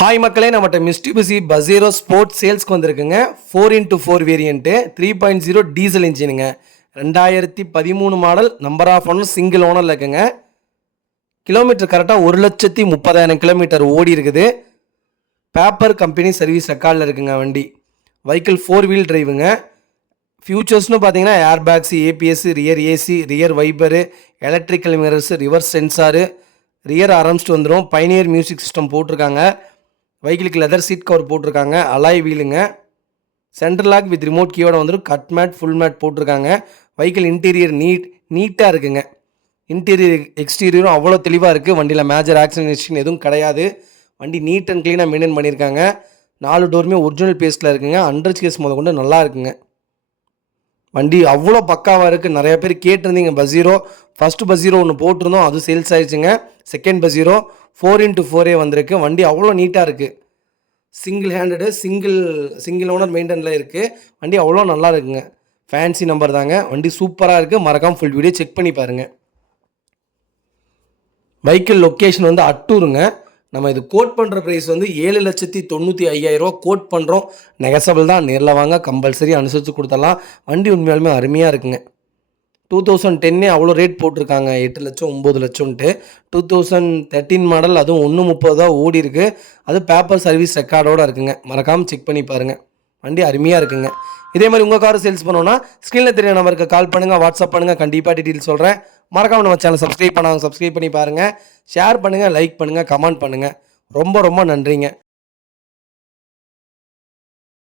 Hi மக்களே, நம்மகிட்ட மிஸ்டிபிசி பசீரோ sports சேல்ஸ்க்கு வந்திருக்குங்க. 4x4 வேரியண்ட்டு 3.0 டீசல் இன்ஜினுங்க. 2013 model, number of owner, single ஓனரில் இருக்குங்க. கிலோமீட்டர் கரெக்டாக 1,30,000 கிலோமீட்டர் ஓடி இருக்குது. பேப்பர் கம்பெனி சர்வீஸ் ரெக்கார்டில் இருக்குங்க வண்டி. வெஹிக்கிள் 4 வீல் டிரைவுங்க. ஃபியூச்சர்ஸ்னு பார்த்தீங்கன்னா air bags, ABS, rear AC, rear wiper, electrical mirrors, reverse sensor, rear armrest வந்துடும். பைனியர் மியூசிக் சிஸ்டம் போட்டிருக்காங்க. வெஹிக்கிளுக்கு லெதர் சீட் கவர் போட்டிருக்காங்க. அலாய் வீலுங்க. சென்ட்ரல் லாக் வித் ரிமோட் கீயோட வந்துடும். கட் மேட், ஃபுல் மேட் போட்டிருக்காங்க. வெஹிக்கிள் இன்டீரியர் நீட்டாக இருக்குங்க. இன்டீரியர் எக்ஸ்டீரியரும் அவ்வளோ தெளிவாக இருக்குது. வண்டியில் மேஜர் ஆக்சிடென்ட் எதுவும் கிடையாது. வண்டி நீட் அண்ட் க்ளீனாக மெயின்டைன் பண்ணியிருக்காங்க. 4 டோருமே ஒரிஜினல் பேஸ்ட்டில் இருக்குங்க. அண்டர் கேஸ் முத கொண்டு நல்லா இருக்குங்க. வண்டி அவ்வளோ பக்காவாக இருக்குது. நிறைய பேர் கேட்டிருந்தீங்க பசீரோ. ஃபஸ்ட்டு பசீரோ ஒன்று போட்டிருந்தோம், அது சேல்ஸ் ஆயிடுச்சுங்க. செகண்ட் பசீரோ 4x4 வந்திருக்கு. வண்டி அவ்வளோ நீட்டாக இருக்குது. சிங்கிள் ஹேண்டடு, சிங்கிள் ஓனர் மெயின்டெனில் இருக்குது. வண்டி அவ்வளோ நல்லா இருக்குங்க. ஃபேன்சி நம்பர் தாங்க. வண்டி சூப்பராக இருக்குது. மறக்காமல் ஃபுல் வீடியோ செக் பண்ணி பாருங்கள். வெஹிக்கிள் லொக்கேஷன் வந்து அட்டூருங்க. நம்ம இது கோட் பண்ணுற ப்ரைஸ் வந்து 7,95,000 கோட் பண்ணுறோம். நெகசபிள் தான். நேரில் வாங்க, கம்பல்சரி அனுசரித்து கொடுத்துடலாம். வண்டி உண்மையாலுமே அருமையாக இருக்குங்க. 2010 அவ்வளோ ரேட் போட்டிருக்காங்க, 8 லட்சம் 9 லட்சம்ன்ட்டு. 2013 மாடல், அதுவும் 1.30 தான் ஓடி இருக்குது. அது பேப்பர் சர்வீஸ் ரெக்கார்டோடு இருக்குங்க. மறக்காமல் செக் பண்ணி பாருங்கள். வண்டி அருமையாக இருக்குங்க. இதே மாதிரி உங்கள் காரை சேல்ஸ் பண்ணோன்னா ஸ்க்ரீனில் தெரிய நம்பருக்கு கால் பண்ணுங்கள், வாட்ஸ்அப் பண்ணுங்கள். கண்டிப்பாக டீட்டெயில் சொல்கிறேன். மறக்காமல் நம்ம சேனல் சப்ஸ்கிரைப் பண்ணாங்க, சப்ஸ்கிரைப் பண்ணி பாருங்கள். ஷேர் பண்ணுங்கள், லைக் பண்ணுங்கள், கமெண்ட் பண்ணுங்கள். ரொம்ப ரொம்ப நன்றிங்க.